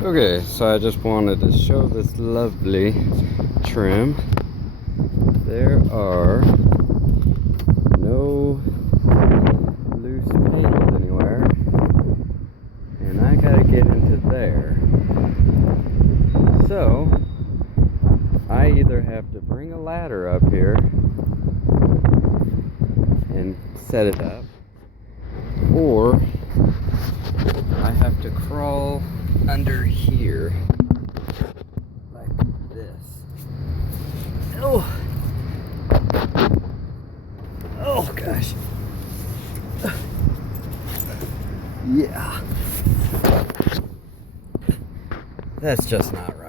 Okay, so I just wanted to show this lovely trim. There are no loose panels anywhere, and I gotta get into there. So I either have to bring a ladder up here and set it up, or I have to crawl under here like this. Oh gosh. Yeah, that's just not right.